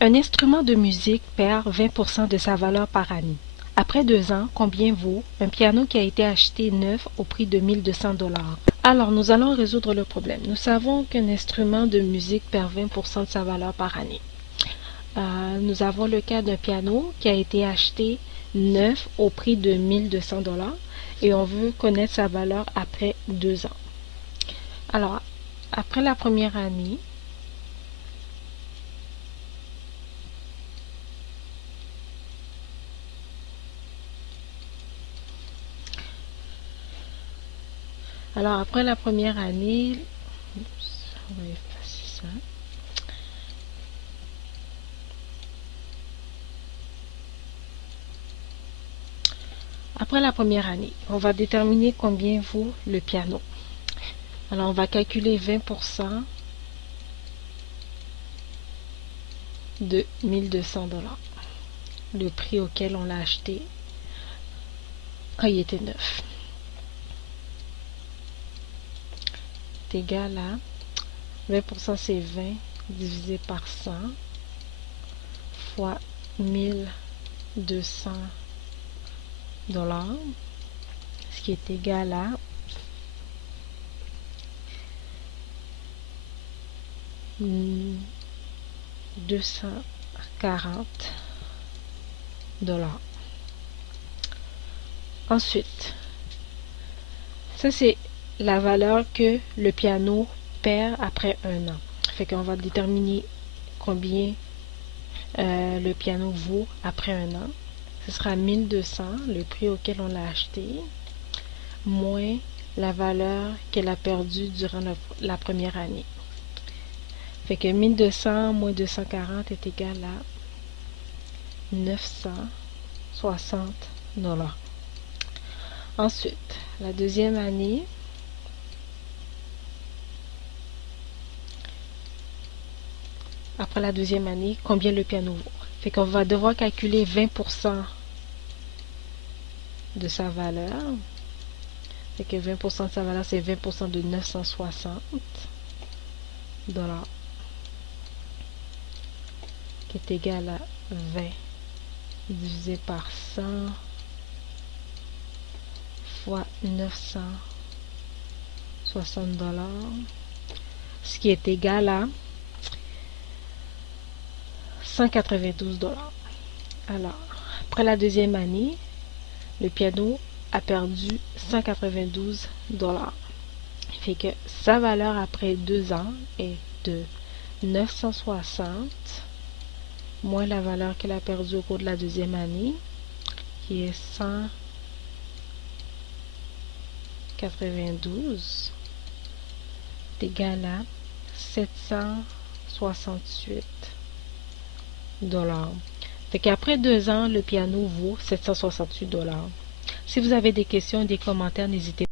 Un instrument de musique perd 20% de sa valeur par année. Après 2 ans, combien vaut un piano qui a été acheté neuf au prix de 1200 $? Alors, nous allons résoudre le problème. Nous savons qu'un instrument de musique perd 20% de sa valeur par année. Nous avons le cas d'un piano qui a été acheté neuf au prix de 1200 $ et on veut connaître sa valeur après 2 ans. Alors, après la première année, on va effacer ça. Après la première année, on va déterminer combien vaut le piano. Alors, on va calculer 20% de 1200 $, le prix auquel on l'a acheté quand il était neuf. C'est égal à 20%, c'est 20 divisé par 100 fois 1200 $, ce qui est égal à 240 $. Ensuite, ça c'est la valeur que le piano perd après 1 an. Fait qu'on va déterminer combien le piano vaut après 1 an. Ce sera 1200, le prix auquel on l'a acheté, moins la valeur qu'elle a perdue durant la première année. Fait que 1200 moins 240 est égal à 960 $. Ensuite, la deuxième année, après la deuxième année, combien le piano vaut. Fait qu'on va devoir calculer 20% de sa valeur. Fait que 20% de sa valeur, c'est 20% de 960 $, qui est égal à 20 divisé par 100 fois 960 $, ce qui est égal à 192 $. Alors, après la deuxième année, le piano a perdu 192 $. Fait que sa valeur après 2 ans est de 960 moins la valeur qu'elle a perdue au cours de la deuxième année, qui est 192, est égal à 768 $. Fait qu'après 2 ans, le piano vaut 768 $. Si vous avez des questions, des commentaires, n'hésitez pas.